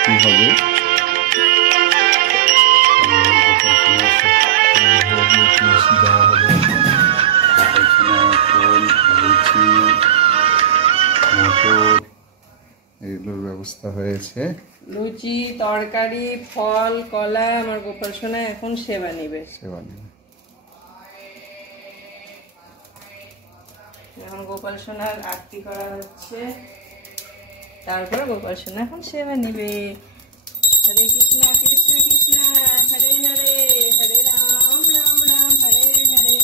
আরতি হবে। তুলসী দেওয়া হলো, ফুল, লুচি, মটর এগুলোর ব্যবস্থা হয়েছে। লুচি, তরকারি, ফল, কলা। আমার গোপাল সোনা এখন সেবা নিবে। এখন গোপাল সোনার আরতি করা হচ্ছে, তারপরে গোপাল সোনা এখন সেবা নিবে। হরে কৃষ্ণ কৃষ্ণ কৃষ্ণ হরে হরে, হরে রাম রাম রাম হরে হরে,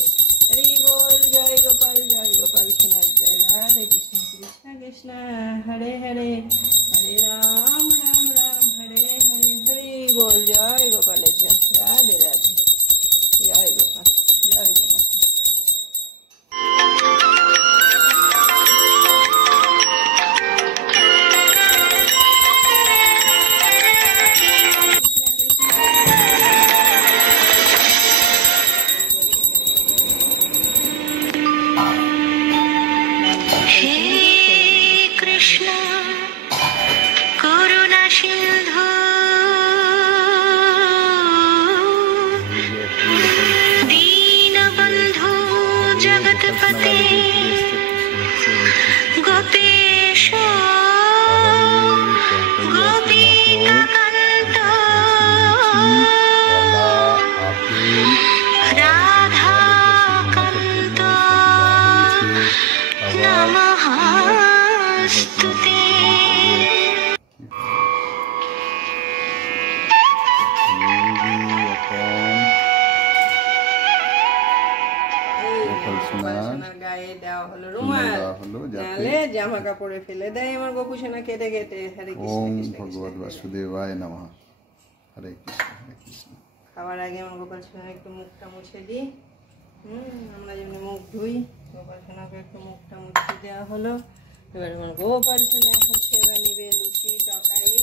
হরে বল জয় গোপাল সোনার জয়। রাধে কৃষ্ণ কৃষ্ণ কৃষ্ণ হরে হরে, হরে রাম রাম রাম হরে হরে, হরে বল জয় গোপালের জয়। রাধে রাধে, জয় গোপাল, জয় গোপাল। গায়ে দেওয়া হলো রুমাল, নাহলে জামা কাপড়ে ফেলে দেয় আমার গোপু সোনা কেটে কেটে। হরে কৃষ্ণ ভগবত বাসুদেবায় নমঃ। হরে কৃষ্ণ হরে কৃষ্ণ। খাওয়ার আগে আমার গোপাল সোনার একটু মুখটা মুছে দিই। আমরা যেমনি মুখ ধুই, গোপাল সোনাকে একটু মুখটা মুছে দেওয়া হলো। এবার আমার গোপাল সোনা এখন সেবা নিবে লুচি তরকারি।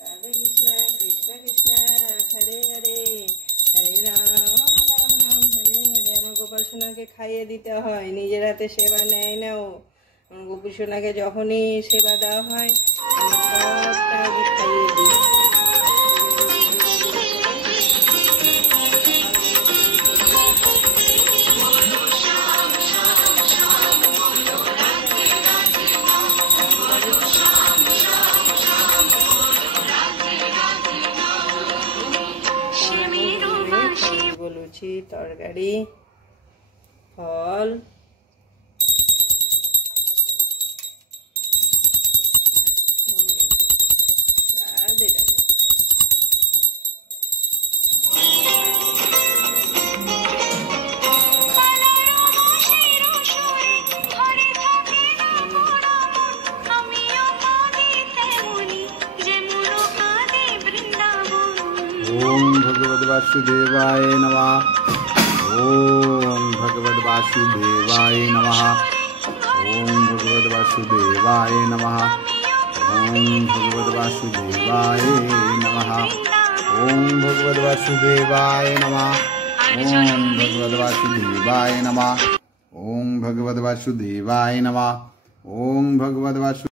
রাধে কৃষ্ণ কৃষ্ণ কৃষ্ণ হরে হরে, হরে রাম রাম রাম হরে হরে। আমার গোপাল সোনাকে খাইয়ে দিতে হয়, নিজের হাতে সেবা নেয় না ও। আমার গোপু সোনাকে যখনই সেবা দেওয়া হয় আমি সবটা ওকে খাইয়ে দিই। লুচি তরকারি ফল, রাধে রাধে। ओम भगवत वासुदेवाय नमः। ओम भगवत वासुदेवाय नमः। ओम भगवत वासुदेवाय नमः। ओम भगवत वासुदेवाय नमः। ओम भगवत वासुदेवाय नमः। ओम भगवत वासुदेवाय नमः। ओम भगवत वासुदेवाय नमः। ओम भगवत वासु